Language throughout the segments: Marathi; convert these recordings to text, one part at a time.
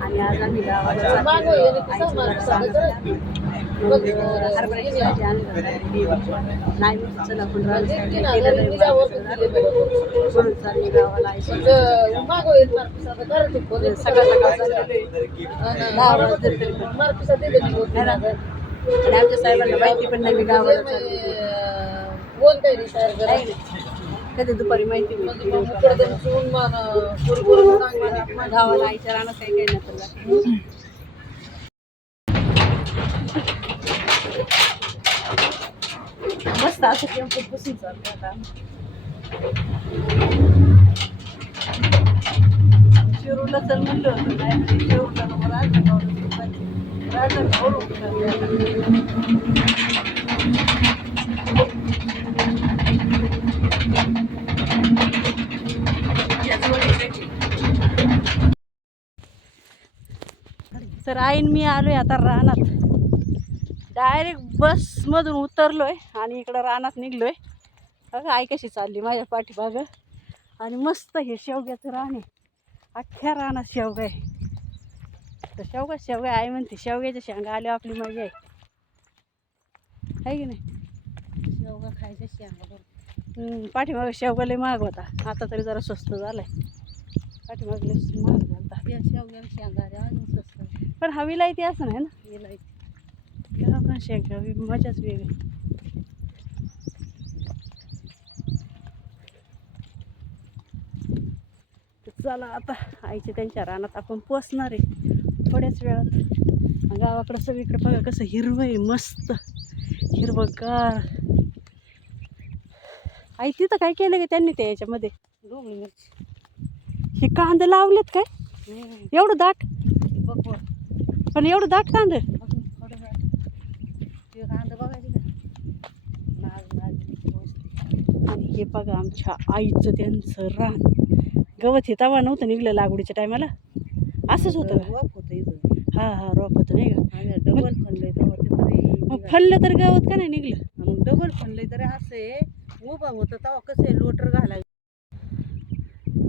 आणि आज आम्ही मग नाही चला सकाळ सकाळ आणि आमच्या साहेबांना माहिती पण नाही मी गावाला म्हणजे, काय अं, दुपारी माहिती म्हणजे मग आईच्या रानात काही काही मस्त असं टेम्पो बसून चालतो आता. शिरूरला चल म्हणलं होतं नाही म्हणे, नको राजनगरवरून तर आईन मी आलोय आता रानात. डायरेक्ट बसमधून उतरलोय आणि इकडं रानात निघलोय. बघा आई कशी चालली माझ्या पाठीमागं. आणि मस्त हे शेवग्याचं रान आहे. अख्ख्या रानात शेवगा आहे. तर शेवगा शेवगा आई म्हणते शेवग्याच्या शेंगा आल्या आपली मजा आहे. आहे की नाही? शेवगा खायच्या शेंगा बरं. पाठीमागं शेवगा लय महाग होता. आता तरी जरा स्वस्त झालाय. पाठीमागं लय महाग झाला शेवग्याला शेंगा अजून स्वस्त आहे. पण हवी लाईती असं नाही ना. त्याला पण शेंगा मजाच वेगळी. चला आता आईच्या त्यांच्या रानात आपण पोचणार आहे. थोड्याच वेळात. गावाकडं सगळीकडे बघा कसं हिरवं आहे मस्त. हिरवंगार. आई तिथं काय केलं का त्यांनी त्या याच्यामध्ये ढोबळी मिरची हे कांदे लावलेत काय. एवढं दाट बघ. पण एवढं दाट कांदे बघायची. आणि हे बघा आमच्या आईचं त्यांचं रान गवत हे तवा नव्हतं निघलं लागवडीच्या टायमाला असंच होतं का रोप होतं इथं हा हा रोप होतं नाही का डबल तरी मग. फललं तर गवत का नाही निघलं मग डबल फणलंय तरी असं आहे. उभा होतं तेव्हा कसं आहे लोटर घालायचं.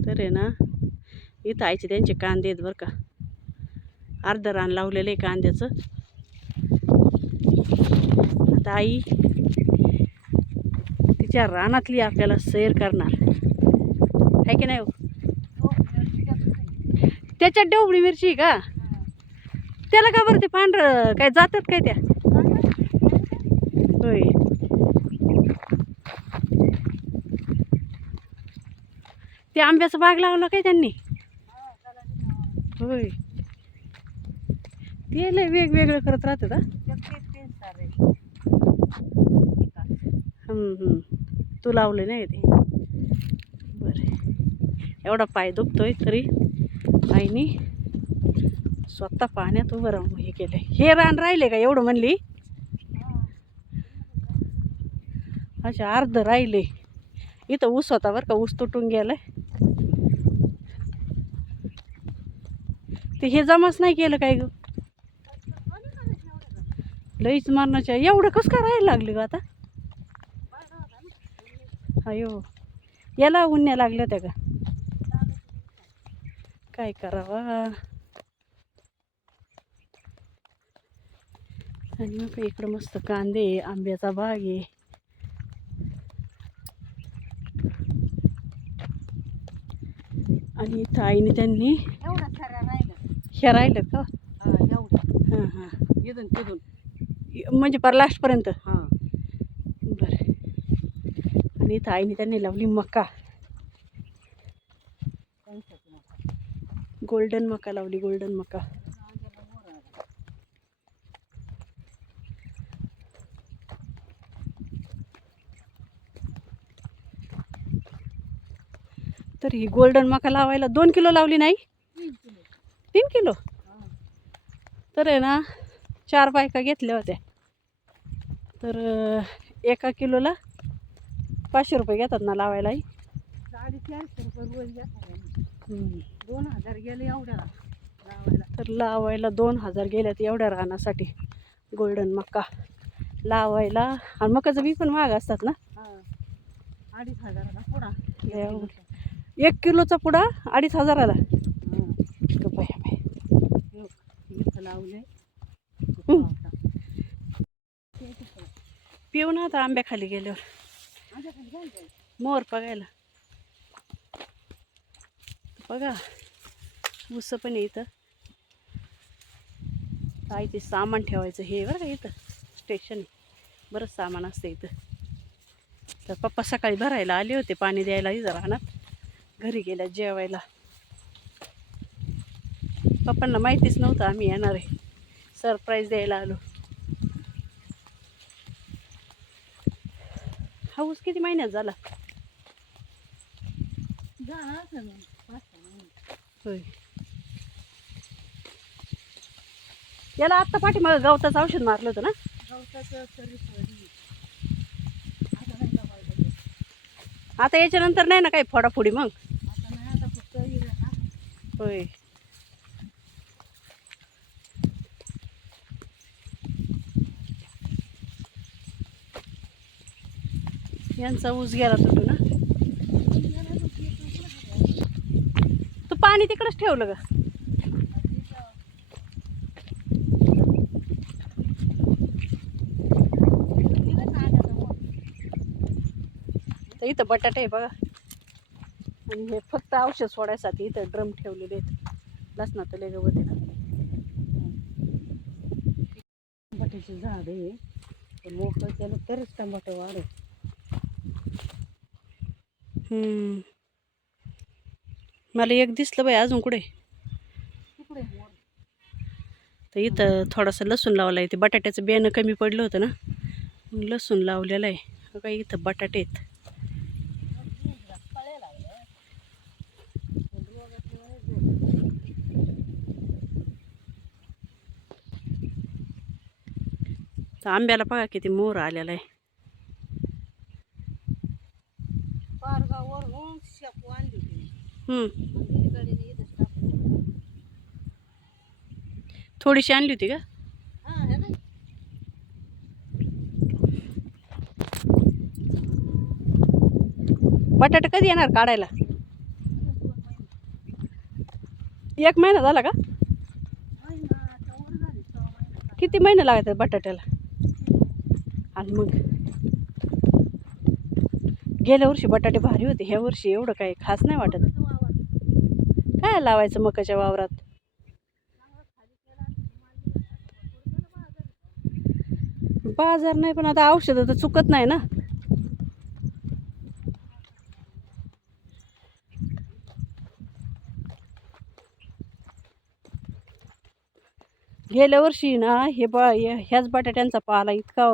तर आहे ना इथं आईचे त्यांचे कांदे आहेत बरं का. अर्ध रान लावलेलं आहे कांद्याचं. आता आई तिच्या रानातली आपल्याला सैर करणार. आहे की नाही हो? त्याच्यात डोबळी मिरची का? त्याला का बरं ते पांढरं काय जातात काय त्या होय ते आंब्याचं बाग लावलं काय त्यांनी? होय. ते लय वेगवेगळं करत राहतात हा? हम्म. तू लावले नाही ते. बरं. एवढा पाय दुखतोय तरी आईनी स्वतः पाण्यात उभं राहून हे केलं हे रान राहिले का एवढं म्हणली? अच्छा अर्ध राहिले. इथं ऊस होता बरं का ऊस तुटून गेलाय. ते हे जमाच नाही केलं काय ग? लईच मारण्याच्या एवढं कसं काय राहायला लागले ग आता? अयो याला उन्ह्या लागल्या त्या का काय करावा? आणि मग इकडं मस्त कांदे आंब्याचा बाग आहे. आणि इथं आईने त्यांनी एवढा सारा राहिलं. हे का? हा हां हां. इथून तिथून. म्हणजे पर लास्टपर्यंत हा. बरं. आणि इथं आईने त्यांनी लावली मका. गोल्डन मका लावली गोल्डन मका. तर ही गोल्डन मका लावायला दोन किलो लावली नाही? तीन किलो? तर आहे ना चार बायका घेतल्या होत्या. तर एका किलोला पाचशे रुपये घेतात ना लावायलाही. साडेचारशे रुपये. दोन हजार गेले एवढ्या लावायला तर लावायला दोन हजार गेल्यात एवढ्या रानासाठी गोल्डन मक्का लावायला. आणि मकाचं बी पण महाग असतात ना? हा. अडीच हजाराला. एक किलोचा पुडा अडीच हजाराला. हं. इथं पिऊ ना आता आंब्याखाली गेल्यावर. मोर बघायला. बघा उस पण आहे इथं. काय ते सामान ठेवायचं हे बरं का इथं? स्टेशन आहे. बरंच सामान असतं इथं. तर पप्पा सकाळी भरायला आले होते पाणी द्यायला जरा राहणार घरी गेल्या जेवायला. पप्पांना माहितीच नव्हतं आम्ही येणार आहे. सरप्राईज द्यायला आलो. हा ऊस किती महिन्यात झाला. होय. याला आत्ता पाठीमागं गवताचं औषध मारलं होतं ना. आता याच्यानंतर नाही ना काही फोडाफोडी मग आता नाही आता फक्त हिरवं ना. होय. यांचा ऊस गेला तुटू ना? तू पाणी तिकडंच ठेवलं का मग. इथं बटाटे आहे बघा. आणि हे फक्त औषध सोडायसाठी इथं ड्रम ठेवलेले आहेत. लसणाचं लय गवत आहे ना. टमाट्याचे झाड आहे. मोकळं केलं तरच टमाटे वाढेल हम्म. मला एक दिसलं बाई अजून कुठे? तर इथं थोडंसं लसूण लावलं आहे ते बटाट्याचं बियाणं कमी पडलं होतं ना. लसूण लावलेलं आहे. बघा इथं बटाटे आहेत. तर आंब्याला बघा किती मोर आलेला आहे. थोडीशी आणली होती का? हा, हे ना. बटाटे कधी येणार काढायला? एक महिना झाला का. किती महिने लागतात बटाट्याला? आणि मग गेल्या वर्षी बटाटे भारी होते. ह्या वर्षी एवढं काही खास नाही वाटत. काय लावायचं मकाच्या वावरात? बाजार नाही पण आता औषधं तर चुकत नाही ना. गेल्या वर्षी ना हे बा ह्याच बटाट्यांचा पाला इतका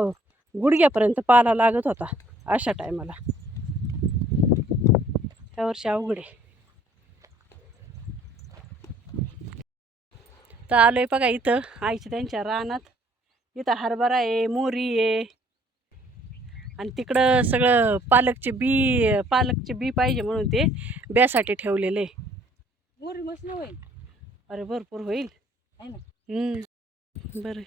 गुडघ्यापर्यंत पाला लागत होता अशा टायमाला. ह्या वर्षी अवघड आहे. तर आलोय बघा इथं आईच्या त्यांच्या रानात. इथं हरभरा आहे मोरी आहे. आणि तिकडं सगळं पालकचे बी पालकचे बी पाहिजे म्हणून ते ब्यासाठी ठेवलेले आहे. मोरी मस्त होईल. अरे भरपूर होईल. है ना. बरं.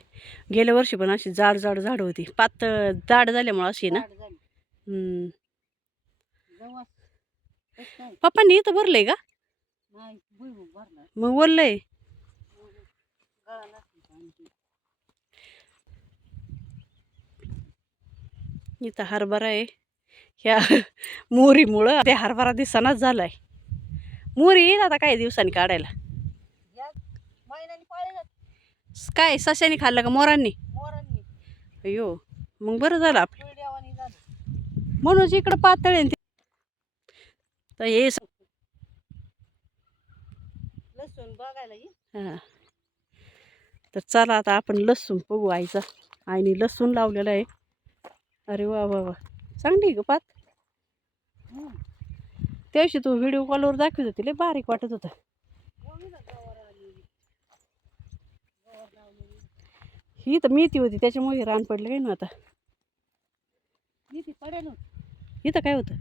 गेल्या वर्षी पण अशी जाड जाड झाड होती. पातळ जाड झाल्यामुळं अशी ना. हम्म. पप्पांनी इथं भरलंय का? मग बोललंय. इथं हरभरा आहे. ह्या मोरीमुळं ते हरभरा दिसनाच झालाय. मोरी येईल आता काही दिवसांनी काढायला. काय सश्याने खाल्लं का मोरांनी? मोरांनी. अयो मग बरं झालं आपलं. झालं. म्हणून इकडं पातळ आहे न ते. तर हे स- लसूण बघायला ये. हा. तर चला आता आपण लसूण बघू आईचा. आईने लसूण लावलेलं आहे. अरे वा वा वा. चांगली आहे ग पात. त्या दिवशी तू व्हिडिओ कॉलवर दाखवत होती लय बारीक वाटत होतं बघू ना गवार आली गवार लावलेली ही तर मेथी होती त्याच्यामुळे हे रान पडलं काय ना आता? मी ती पडेल इथं काय होतं?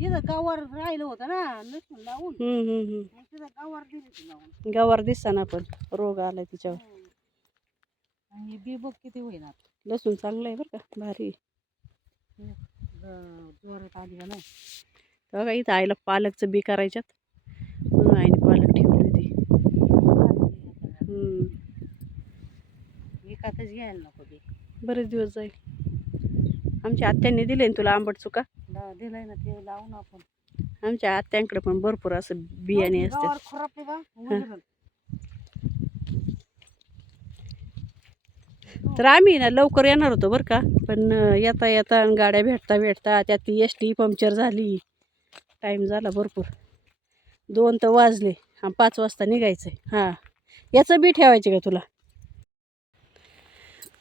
इथं गवार राहिलं होतं ना लसूण लावून. हम्म, हम्म, हम्म. मग तिथं गवार दिली ती लावून. गवार दिसताना पण रोग आलाय तिच्यावर. आणि बी बघ किती होईना लसूण चांगलं आहे बरं का भारी. आहे. जोरात आली का नाही? तेव्हा का इथं आईला पालकचं बी करायच्यात. म्हणून आईने पालक ठेवली होती. हम्म. विकतच घ्यायला नको ते बरेच दिवस जाईल. आमच्या आत्यांनी दिले ना तुला आंबट चुका? दा- दिलंय ना ते लावून आपण. आमच्या आत्यांकडे पण भरपूर असं बियाणे असतात. गावावर खुरपले बा उंदरं. तर आम्ही ना लवकर येणार होतो बरं का पण अं, येता येता आणि गाड्या भेटता भेटता त्यात ती एस टी पंक्चर झाली. टाईम झाला भरपूर. दोन तर वाजले. हा पाच वाजता निघायचं आहे हां. याचं बी ठेवायचे का तुला?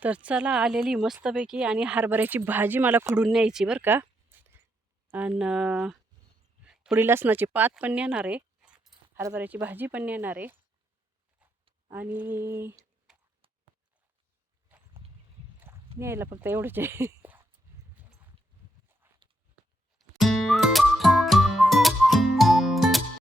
तर चला आलेली मस्तपैकी आणि हरभऱ्याची भाजी मला खुडून न्यायची बरं का. आणि थोडी लसणाची पात पण नेणार आहे. हरभऱ्याची भाजी पण नेणार आहे. आणि न्यायला फक्त एवढंच आहे.